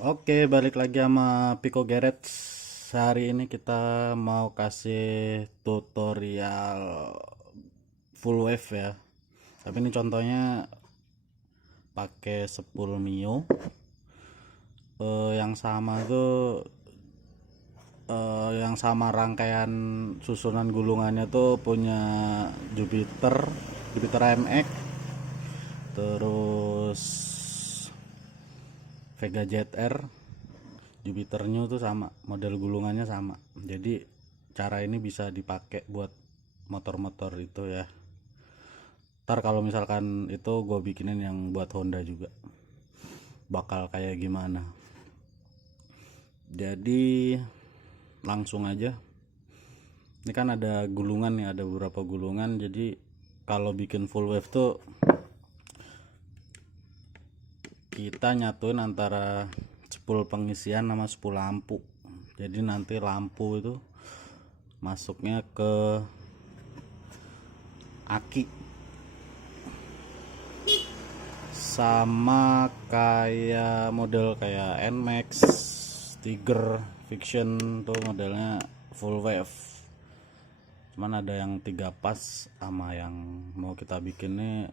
Oke, balik lagi sama Pico Garage. Hari ini kita mau kasih tutorial full wave ya. Tapi ini contohnya pakai spool Mio. Yang sama tuh yang sama rangkaian susunan gulungannya tuh punya Jupiter, Jupiter MX, terus Vega ZR. Jupiter New tuh sama, model gulungannya sama. Jadi cara ini bisa dipakai buat motor-motor itu ya. Ntar kalau misalkan itu gue bikinin yang buat Honda juga, bakal kayak gimana. Jadi langsung aja. Ini kan ada gulungan nih, ada beberapa gulungan. Jadi kalau bikin full wave tuh kita nyatuin antara spool pengisian sama spool lampu. Jadi nanti lampu itu masuknya ke aki, sama kayak model kayak Nmax, Tiger, Fiction tuh modelnya full wave. Cuman ada yang 3 pas sama yang mau kita bikin nih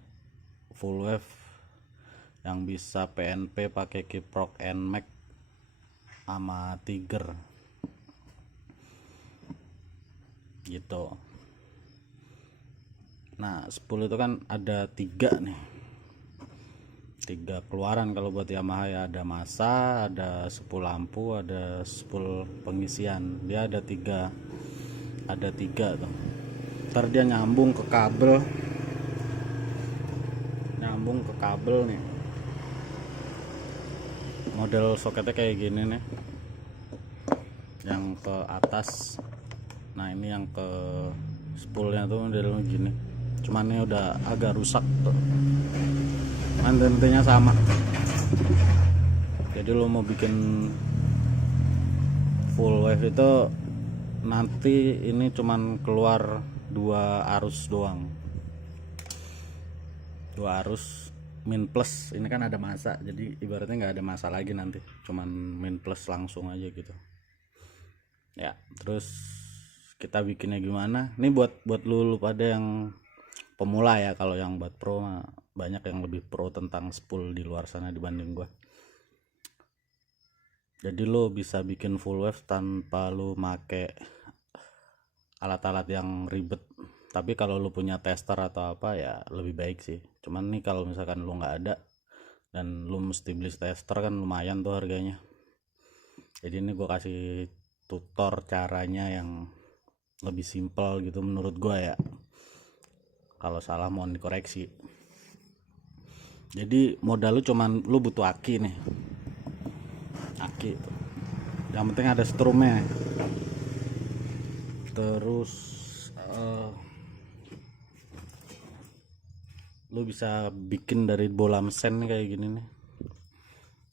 full wave yang bisa PNP pakai kiprok Nmax sama Tiger gitu. Nah, spool itu kan ada 3 nih, 3 keluaran. Kalau buat Yamaha ya ada massa, ada spool lampu, ada spool pengisian. Dia ada tiga tuh. Ntar dia nyambung ke kabel nih. Model soketnya kayak gini nih, yang ke atas. Nah ini yang ke spoolnya tuh modelnya gini. Cuman ini udah agak rusak tuh. Intinya sama. Jadi lo mau bikin full wave itu nanti ini cuman keluar 2 arus doang, 2 arus min plus. Ini kan ada massa, jadi ibaratnya nggak ada massa lagi, nanti cuman min plus langsung aja gitu ya. Terus kita bikinnya gimana ini buat lu pada yang pemula ya. Kalau yang buat pro mah banyak yang lebih pro tentang spool di luar sana dibanding gua. Jadi lo bisa bikin full wave tanpa lo make alat-alat yang ribet. Tapi kalau lo punya tester atau apa ya lebih baik sih. Cuman nih kalau misalkan lo nggak ada dan lo mesti beli tester kan lumayan tuh harganya. Jadi ini gue kasih tutor caranya yang lebih simpel gitu menurut gue ya. Kalau salah mohon dikoreksi. Jadi modal lu cuman lu butuh aki nih, aki. Yang penting ada strumnya. Terus lu bisa bikin dari bola mesin nih kayak gini nih,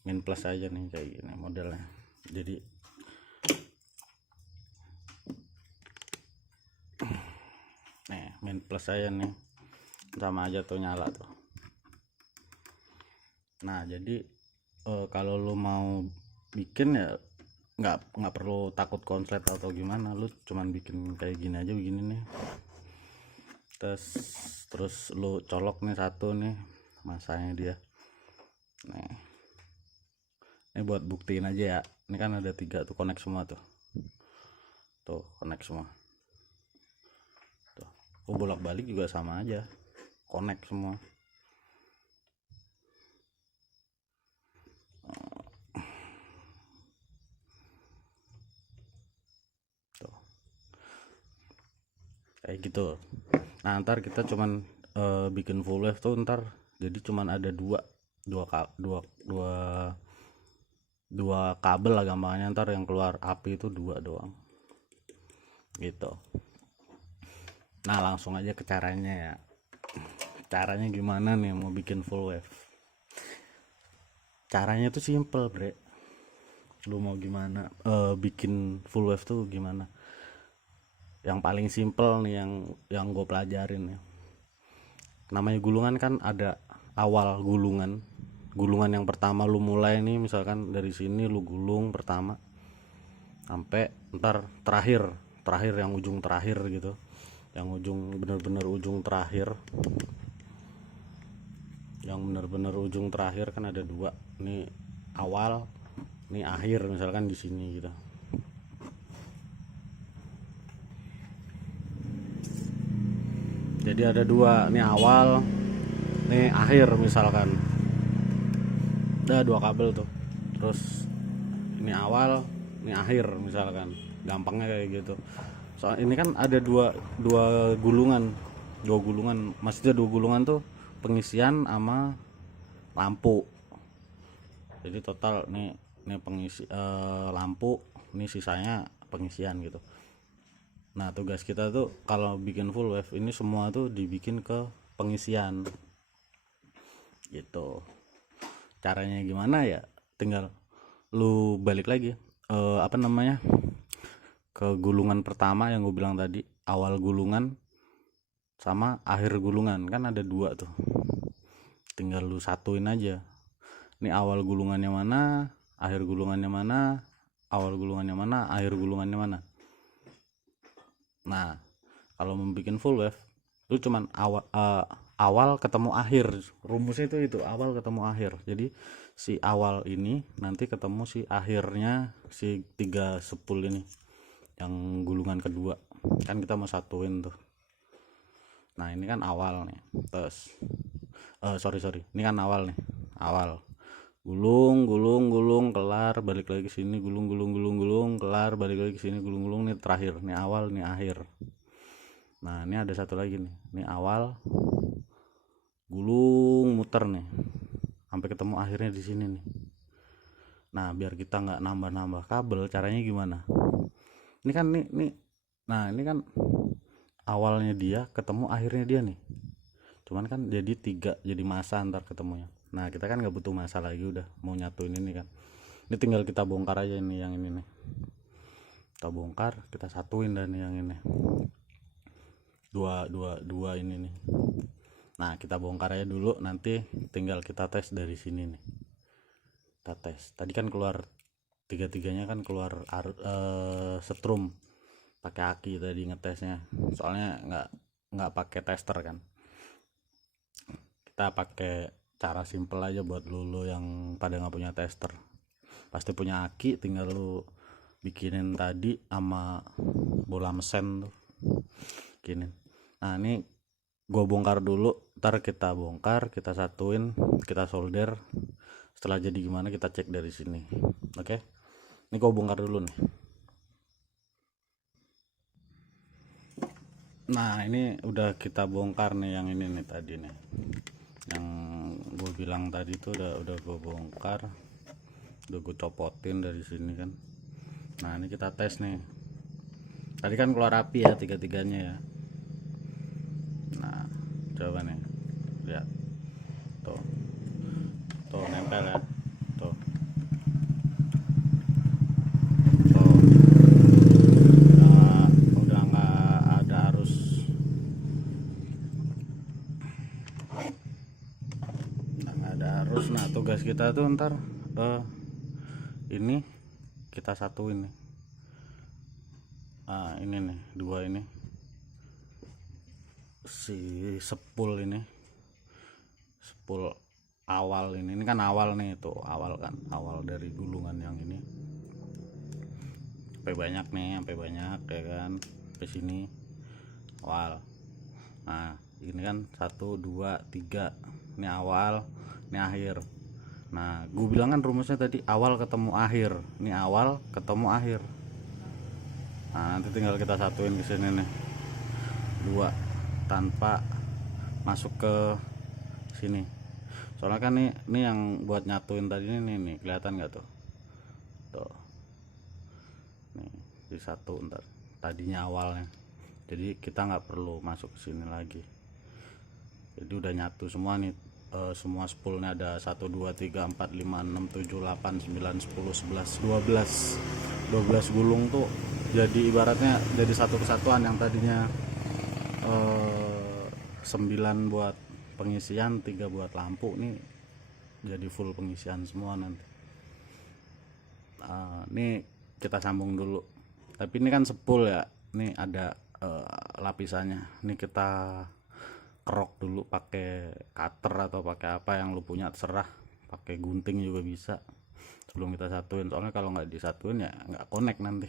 min plus aja nih kayak gini modelnya. Jadi nih min plus aja nih, sama aja tuh nyala tuh. Nah jadi kalau lu mau bikin ya nggak perlu takut konslet atau gimana. Lu cuman bikin kayak gini aja begini nih. Terus lu colok nih satu nih masanya dia. Nih ini buat buktiin aja ya. Ini kan ada 3 tuh, connect semua tuh. Tuh connect semua tuh. Bolak balik juga sama aja, connect semua. Tuh kayak gitu. Nah ntar kita cuman bikin full wave tuh ntar jadi cuman ada dua kabel lah gampangnya. Ntar yang keluar api itu 2 doang gitu. Nah langsung aja ke caranya ya. Caranya gimana nih mau bikin full wave? Caranya tuh simple bre. Lu mau gimana bikin full wave tuh gimana? Yang paling simple nih yang gue pelajarin ya. Namanya gulungan kan ada awal gulungan, gulungan yang pertama lu mulai nih, misalkan dari sini lu gulung pertama sampai ntar terakhir yang ujung terakhir gitu, yang ujung bener-bener ujung terakhir, yang bener-bener ujung terakhir kan ada dua nih, awal nih akhir, misalkan di sini gitu. Jadi ada dua nih, awal nih akhir, misalkan ada dua kabel tuh, terus ini awal ini akhir misalkan, gampangnya kayak gitu. Soal ini kan ada dua gulungan, maksudnya dua gulungan tuh pengisian sama lampu. Jadi total nih pengisi lampu, nih sisanya pengisian gitu. Nah tugas kita tuh kalau bikin full wave ini semua tuh dibikin ke pengisian gitu. Caranya gimana ya, tinggal lu balik lagi apa namanya, ke gulungan pertama yang gue bilang tadi, awal gulungan sama akhir gulungan kan ada dua tuh, tinggal lu satuin aja, ini awal gulungannya mana, akhir gulungannya mana, awal gulungannya mana, akhir gulungannya mana. Nah kalau membuat full wave lu cuman awal ketemu akhir, rumusnya itu awal ketemu akhir. Jadi si awal ini nanti ketemu si akhirnya, si 3 spool ini yang gulungan kedua kan kita mau satuin tuh. Nah ini kan awal nih, terus sorry ini kan awal nih, awal gulung kelar, balik lagi sini, gulung kelar, balik lagi sini, gulung nih terakhir, nih awal nih akhir. Nah ini ada satu lagi nih, nih awal gulung muter nih sampai ketemu akhirnya di sini nih. Nah biar kita nggak nambah kabel, caranya gimana? Ini kan nih nah ini kan awalnya dia ketemu akhirnya dia nih, cuman kan jadi 3, jadi masa antar ketemunya. Nah kita kan nggak butuh masa lagi, udah mau nyatuin ini kan, ini tinggal kita bongkar aja ini, yang ini nih kita bongkar, kita satuin dan yang ini dua ini nih. Nah kita bongkar aja dulu, nanti tinggal kita tes dari sini nih, kita tes. Tadi kan keluar tiga-tiganya kan keluar setrum pakai aki tadi ngetesnya, soalnya nggak pakai tester kan. Kita pakai cara simple aja buat lu yang pada nggak punya tester, pasti punya aki, tinggal lu bikinin tadi sama bola mesen tuh gini. Nah ini gua bongkar dulu, ntar kita bongkar, kita satuin, kita solder. Setelah jadi gimana kita cek dari sini. Oke, ini gua bongkar dulu nih. Nah ini udah kita bongkar nih, yang ini nih tadi nih, yang gue bilang tadi tuh udah gue bongkar, udah gue copotin dari sini kan. Nah ini kita tes nih, tadi kan keluar api ya tiga-tiganya ya. Nah coba nih lihat tuh nempel ya tuh udah nggak ada arus, nah tugas kita tuh ntar ini kita satuin nih. Nah ini nih dua ini si spool ini, spool awal ini kan awal nih, tuh awal kan, awal dari gulungan yang ini sampai banyak ya kan, sampai sini awal. Nah ini kan 1 2 3, ini awal ini akhir. Nah gue bilang kan rumusnya tadi awal ketemu akhir, ini awal ketemu akhir. Nah nanti tinggal kita satuin ke sini nih, 2 tanpa masuk ke sini, soalnya kan nih yang buat nyatuin tadi nih kelihatan nggak tuh nih di satu, ntar tadinya awalnya, jadi kita nggak perlu masuk ke sini lagi, jadi udah nyatu semua nih. Semua spoolnya ada 1 2 3 4 5 6 7 8 9 10 11 12 gulung tuh, jadi ibaratnya jadi satu kesatuan. Yang tadinya 9 buat pengisian, 3 buat lampu nih jadi full pengisian semua nanti. Ini kita sambung dulu, tapi ini kan sepul ya, ini ada lapisannya. Ini kita kerok dulu pakai cutter atau pakai apa yang lu punya, terserah, pakai gunting juga bisa sebelum kita satuin, soalnya kalau nggak disatuin ya nggak connect nanti.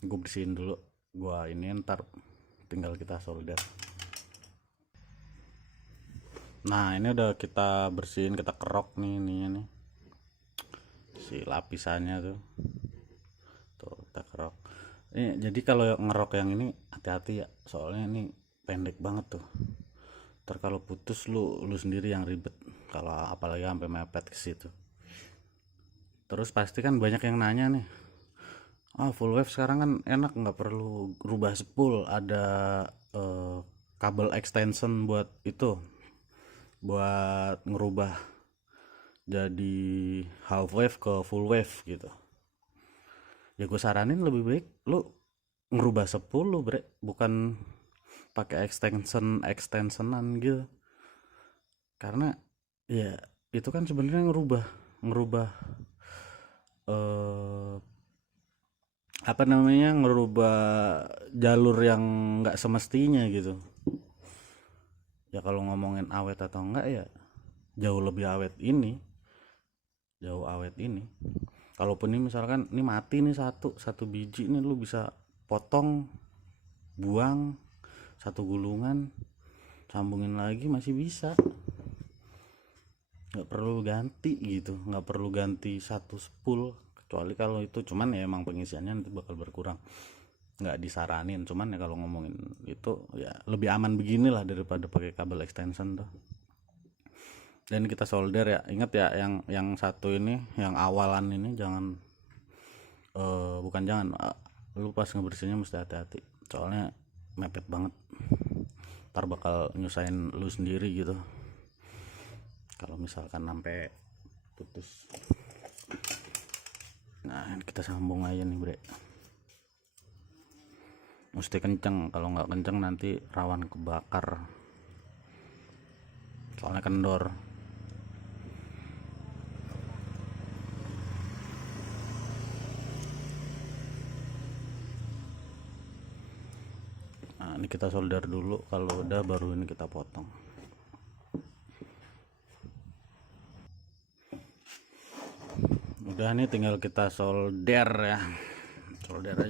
Gue bersihin dulu, gua ini ntar tinggal kita solder. Nah ini udah kita bersihin, kita kerok nih si lapisannya tuh kita kerok. Ini jadi kalau ngerok yang ini hati-hati ya, soalnya ini pendek banget tuh, ntar kalau putus lu sendiri yang ribet, kalau apalagi sampai mepet ke situ. Terus pasti kan banyak yang nanya nih, full wave sekarang kan enak, nggak perlu rubah spool, ada kabel extension buat itu, buat ngerubah jadi half wave ke full wave gitu. Ya gue saranin lebih baik lu ngerubah spool lu bre, bukan pakai extensionan gitu, karena ya itu kan sebenarnya ngerubah apa namanya, ngerubah jalur yang nggak semestinya gitu. Ya kalau ngomongin awet atau enggak ya jauh lebih awet ini, kalaupun ini misalkan ini mati nih satu biji nih, lu bisa potong, buang satu gulungan, sambungin lagi masih bisa, nggak perlu ganti gitu, nggak perlu ganti satu spool, kecuali kalau itu cuman ya emang pengisiannya nanti bakal berkurang, nggak disaranin. Cuman ya kalau ngomongin itu ya lebih aman beginilah daripada pakai kabel extension tuh. Dan kita solder ya, ingat ya, yang satu ini, yang awalan ini jangan bukan jangan, lu pas ngebersihinnya mesti hati-hati, soalnya mepet banget, ntar bakal nyusahin lu sendiri gitu kalau misalkan sampai putus. Nah kita sambung aja nih bre, mesti kenceng, kalau nggak kenceng nanti rawan kebakar, soalnya kendor. Nah ini kita solder dulu, kalau udah baru ini kita potong. Udah nih tinggal kita solder ya, solder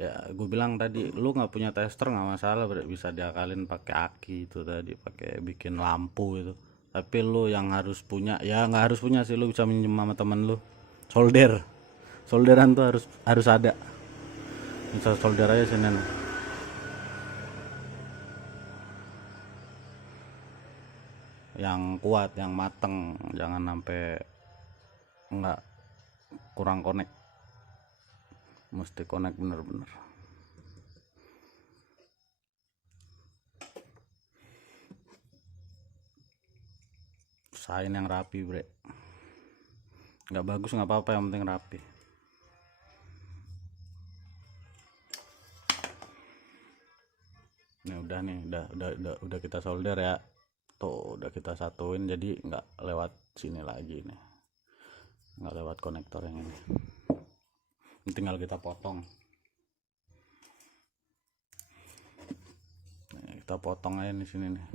ya. Gue bilang tadi lu nggak punya tester nggak masalah, bisa diakalin pakai aki itu tadi, pakai bikin lampu itu. Tapi lu yang harus punya, ya nggak harus punya sih, lu bisa minjem sama temen lu, solderan tuh harus ada. Bisa solder aja sini nih. Yang kuat, yang mateng, jangan sampai nggak kurang connect, mesti connect bener-bener. Usahain yang rapi bre, nggak bagus nggak apa-apa, yang penting rapi. Ini udah nih, udah kita solder ya tuh, udah kita satuin, jadi nggak lewat sini lagi nih, nggak lewat konektor yang ini. Tinggal kita potong. Nih, kita potong aja di sini nih.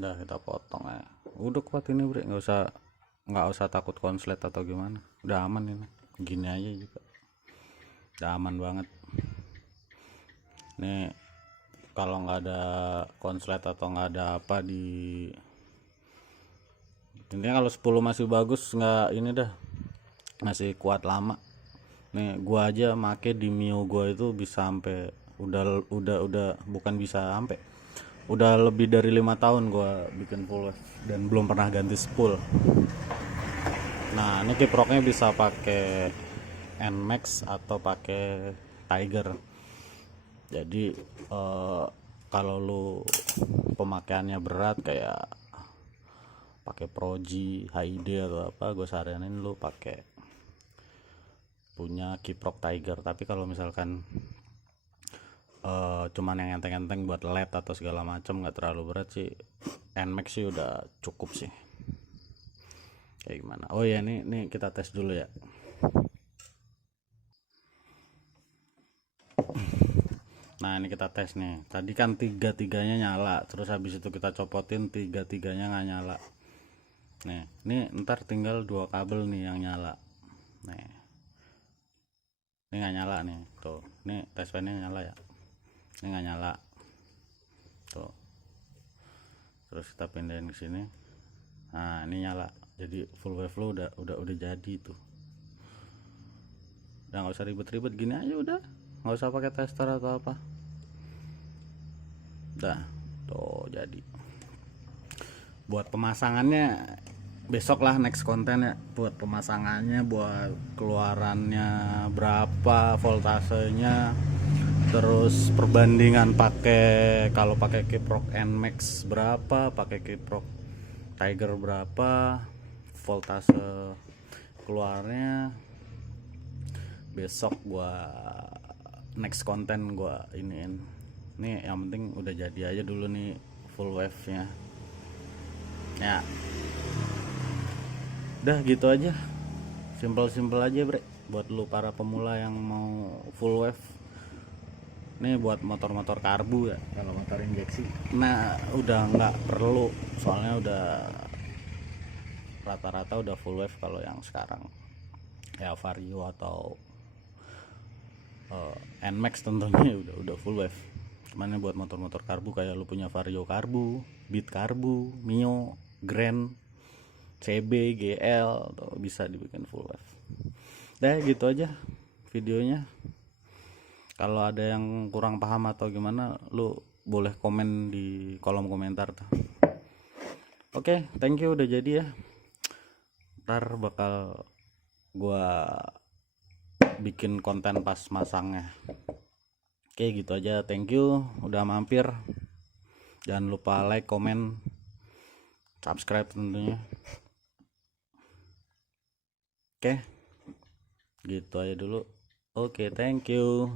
Udah kita potong aja, udah kuat ini bre, nggak usah takut konslet atau gimana, udah aman ini, gini aja juga udah aman banget. Nih kalau nggak ada konslet atau nggak ada apa di, intinya kalau 10 masih bagus, nggak ini dah, masih kuat lama. Nih gua aja make di Mio gua itu bisa sampai udah bukan bisa sampai, udah lebih dari 5 tahun gua bikin full wave dan belum pernah ganti spool. Nah ini kiproknya bisa pakai Nmax atau pakai Tiger. Jadi kalau lu pemakaiannya berat kayak pakai Proji, HID atau apa, gue saranin lu pakai punya kiprok Tiger. Tapi kalau misalkan cuman yang enteng-enteng buat LED atau segala macam, nggak terlalu berat sih. NMAX sih udah cukup sih. Kayak gimana? Oh ya, nih kita tes dulu ya. Nah ini kita tes nih. Tadi kan tiga-tiganya nyala, terus habis itu kita copotin tiga-tiganya nggak nyala. Nih, ini ntar tinggal 2 kabel nih yang nyala. Nih, ini nggak nyala nih. Tuh, ini tes fan-nya nyala ya. Ini nggak nyala. Tuh. Terus kita pindahin ke sini. Nah, ini nyala. Jadi full wave lo udah jadi tuh. Udah nggak usah ribet-ribet, gini aja udah. Nggak usah pakai tester atau apa. Udah, tuh jadi. Buat pemasangannya besok lah next konten ya, buat pemasangannya, buat keluarannya berapa, voltasenya, terus perbandingan kalau pakai kiprok NMAX berapa, pakai kiprok Tiger berapa, voltase keluarnya. Besok gua next konten gua iniin. Nih yang penting udah jadi aja dulu nih full wave nya ya. Udah gitu aja, simple aja bre, buat lu para pemula yang mau full wave. Nih buat motor-motor karbu ya, kalau motor injeksi nah udah nggak perlu, soalnya udah rata-rata udah full wave kalau yang sekarang ya. Vario atau NMAX tentunya udah full wave. Cuman buat motor-motor karbu kayak lu punya Vario karbu, Beat karbu, Mio, Grand, CB, GL tuh bisa dibikin full wave. Dah gitu aja videonya. Kalau ada yang kurang paham atau gimana, lu boleh komen di kolom komentar tuh. Oke, thank you udah jadi ya. Ntar bakal gua bikin konten pas masangnya. Oke gitu aja, thank you udah mampir. Jangan lupa like, komen, subscribe tentunya. Oke, gitu aja dulu. Oke, thank you.